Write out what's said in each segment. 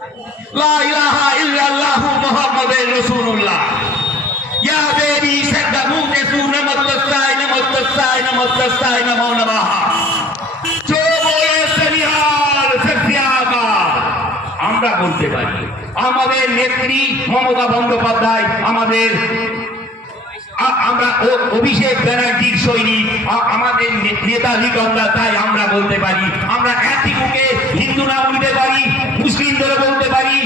লা ইলাহা ইল্লাল্লাহু মুহাম্মাদুর রাসূলুল্লাহ। ইয়া বেবি সাদামুতে সুনামাতুসাইনা মুতাসাইনা মুতাসাইনা মাওনাবাহা जो बोले सनिहार सत्यागार। আমরা বলতে পারি আমাদের নেত্রী মমতা বন্দ্যোপাধ্যায়, আমাদের আমরা অভিষেক ব্যানার্জির সৈনিক, আমাদের নেতা লিটনদা, তাই আমরা বলতে পারি আমরা একই মুখে হিন্দু না বলতে পারি, মুসলিমদেরও বলতে পারি,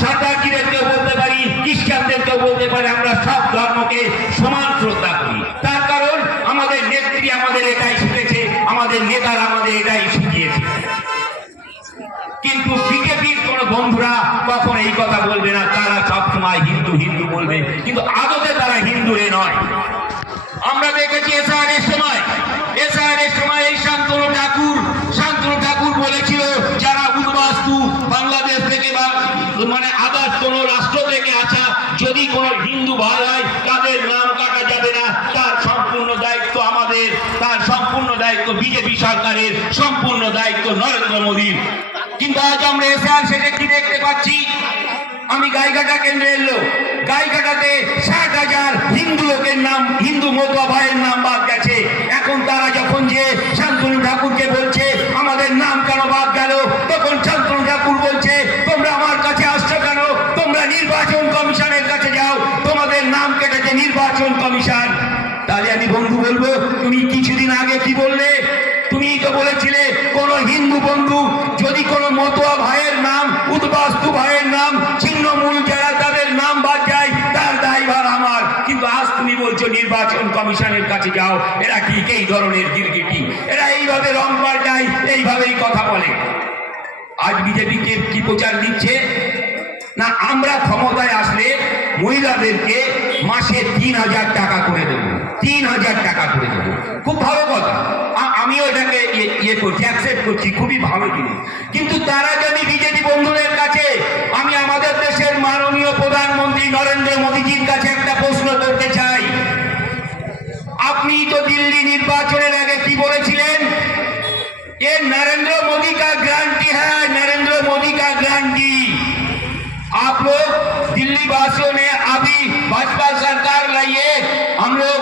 সাঁওতালদেরকেও বলতে পারি, খ্রিস্টানদেরকেও বলতে পারি। আমরা সব ধর্মকে সমান শ্রদ্ধা করি। তার কারণ আমাদের নেত্রী আমাদের এটাই শিখেছে, আমাদের নেতারা আমাদের এটাই শিখিয়েছে। কিন্তু বিজেপির কোন বন্ধুরা কখন এই কথা বলবে না, তারা সবসময় হিন্দু হিন্দু বলবে, কিন্তু আদতে তারা হিন্দুরে নয়। আমরা দেখেছি এসআইআরের সময় এই শান্তনু ঠাকুর বলেছিল যারা উদ্বাস্তু বাংলাদেশ থেকে বা মানে আদার্স কোন রাষ্ট্র থেকে আসা যদি কোন হিন্দু ভাই হয় তাদের নাম কাটা যাবে না, তার সম্পূর্ণ দায়িত্ব আমাদের, তার সম্পূর্ণ দায়িত্ব বিজেপি সরকারের, সম্পূর্ণ দায়িত্ব নরেন্দ্র মোদীর। কিন্তু আজ আমরা এসআইআর শেষে কি দেখতে পাচ্ছি? আমি গাইঘাটা কেন্দ্রে এলো, গাইঘাটাতে 60,000 হিন্দু লোকের নাম, হিন্দু মতুয়া ভাইয়ের নাম বাদ গেছে। এখন তারা যখন যে শান্তনু ঠাকুরকে বলছে আমাদের নাম কেন বাদ গেল, তখন শান্তনু ঠাকুর বলছে তোমরা আমার কাছে আসছো কেন? তোমরা নির্বাচন কমিশনের কাছে যাও, তোমাদের নাম কেটেছে নির্বাচন কমিশন। তাহলে আমি বন্ধু বলবো, তুমি কিছুদিন আগে কি বললে? তুমি তো বলেছিলে কোন হিন্দু বন্ধু যদি কোন মতুয়া ভাইয়ের নাম, উদ্বাস্তু ভাইয়ের নাম, ছিন্নমূল যারা তাদের নাম বাদ যায় তার দায়ভার আমার। কিন্তু আজ তুমি বলছো নির্বাচন কমিশনের কাছে যাও। এরা ঠিক এই ধরনের গিরগিটি, এরা এইভাবে রং পাল্টায়, এইভাবেই কথা বলে। আজ বিজেপিকে কি প্রচার দিচ্ছে না আমরা ক্ষমতায় আসলে মহিলাদেরকে মাসে 3,000 টাকা করে দেবো, 3,000 টাকা করে দেবো। খুব ভালো কথা, আমিও এটাকে করছি, অ্যাকসেপ্ট করছি, খুবই ভালো জিনিস। কিন্তু তারা যদি বিজেপি বন্ধুদের কাছে, আমি আমাদের দেশের মাননীয় প্রধানমন্ত্রী নরেন্দ্র মোদীজির কাছে একটা প্রশ্ন করতে চাই। আপনি তো দিল্লি নির্বাচনের আগে কি বলেছিলেন? ये नरेंद्र मोदी का गारंटी है, नरेंद्र मोदी का गारंटी। आप लोग दिल्ली वासियों ने अभी भाजपा सरकार लाइए, हम लोग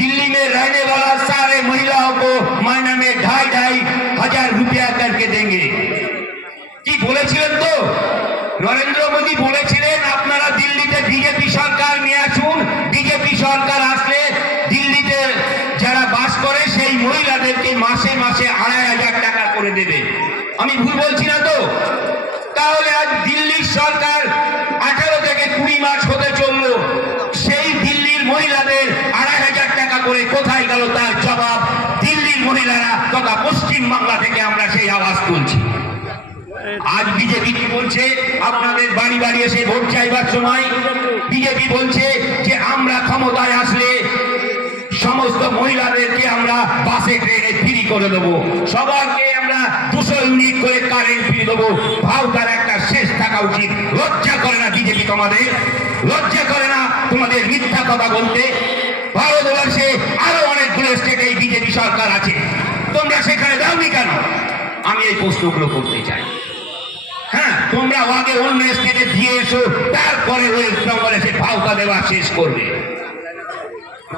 दिल्ली में रहने वाला सारे महिलाओं को महीने में 2,500 रुपया करके देंगे। কি বলেছিলেন তো নরেন্দ্র মোদী বলেছিলেন আপনারা দিল্লিতে বিজেপি সরকার নিয়ে আসুন, বিজেপি সরকার আসলে দিল্লিতে যারা বাস করে সেই মহিলাদেরকে মাসে মাসে 2,500 টাকা করে দেবে। আমি ভুল বলছি না তো? তাহলে আজ দিল্লির সরকার 18 থেকে 20 মাস হতে চললো, সেই দিল্লির মহিলাদের 2,500 টাকা করে কোথায় গেল তার জবাব দিল্লির মহিলারা তথা পশ্চিম বাংলা থেকে আমরা সেই আওয়াজ তুলছি। আজ বিজেপি কি বলছে? আপনাদের বাড়ি বাড়ি এসে ভোট চাইবার সময় বিজেপি বলছে যে আমরা ক্ষমতায় আসলে সমস্ত মহিলাদেরকে আমরা বাসে ট্রেনে ফ্রি করে দেবো, সবাইকে আমরা 200 ইউনিট করে কারেন্ট ফ্রি দেবো। ভাবতার একটা শেষ থাকা উচিত। লজ্জা করে না বিজেপি? তোমাদের লজ্জা করে না তোমাদের মিথ্যা কথা বলতে? ভারতবর্ষে আরো অনেকগুলো স্টেটে এই বিজেপি সরকার আছে, তোমরা সেখানে দাওনি কেন? আমি এই প্রশ্নগুলো করতে চাই। হ্যাঁ, তোমরা আগে অন্য স্টেটে দিয়ে এসো, তারপরে ওয়েস্ট বেঙ্গল এসে ভাওতা দেওয়া শেষ করবে।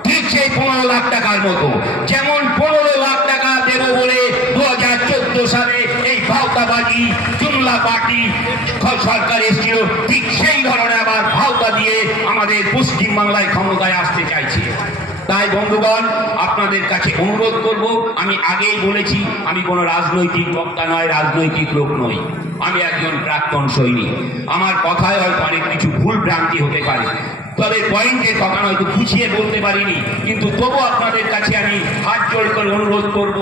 ঠিক সেই 15 লাখ টাকার মতো, যেমন 15 লাখ টাকা দেবো বলে 2014 সালে এই ভাওতাবাজি জুমলা পার্টি সরকার এসেছিল, ঠিক সেই ধরনের আবার ভাওতা দিয়ে আমাদের পশ্চিম বাংলায় ক্ষমতায় আসতে চাইছে। তাই বন্ধুগণ, আপনাদের কাছে অনুরোধ করব, আমি আগেই বলেছি আমি কোনো রাজনৈতিক বক্তা নয়, রাজনৈতিক লোক নই, আমি একজন প্রাক্তন সৈনিক। আমার কথায় হয়তো অনেক কিছু ভুল ভ্রান্তি হতে পারে, তবে পয়েন্টের কথা হয়তো গুছিয়ে বলতে পারিনি, কিন্তু তবু আপনাদের কাছে আমি হাত জোড় করে অনুরোধ করব,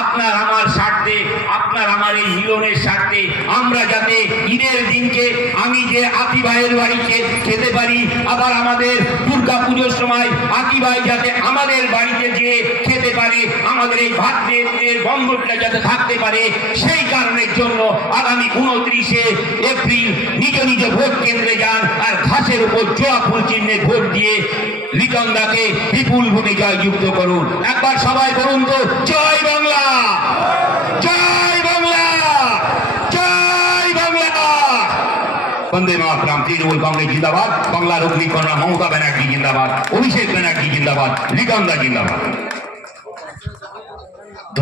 আপনার আমার স্বার্থে, আপনার আমার এই মিলনের স্বার্থে আমরা যাতে ঈদের দিনকে আমি যে আকি ভাইয়ের বাড়িতে খেতে পারি, আবার আমাদের দুর্গা পুজোর সময় আকি ভাই যাতে আমাদের বাড়িতে যেয়ে খেতে পারে, আমাদের এই ভাতৃত্বের বন্ধনটা যাতে থাকতে পারে, সেই কারণের জন্য আগামী 29শে এপ্রিল নিজ নিজ ভোট কেন্দ্রে যান আর ঘাসের উপর জোড়া ফুল চিহ্নে ভোট দিয়ে লিটনদাকে বিপুল ভোটে জয়যুক্ত করুন। একবার সবাই বলুন তো, জয় বাংলা, জয় বাংলা, জয় বাংলা। বন্দে মাতরম, তৃণমূল কংগ্রেস জিন্দাবাদ, বাংলার অগ্নিকন্যা মমতা ব্যানার্জি জিন্দাবাদ, অভিষেক ব্যানার্জি জিন্দাবাদ, রিকান্দা জিন্দাবাদ।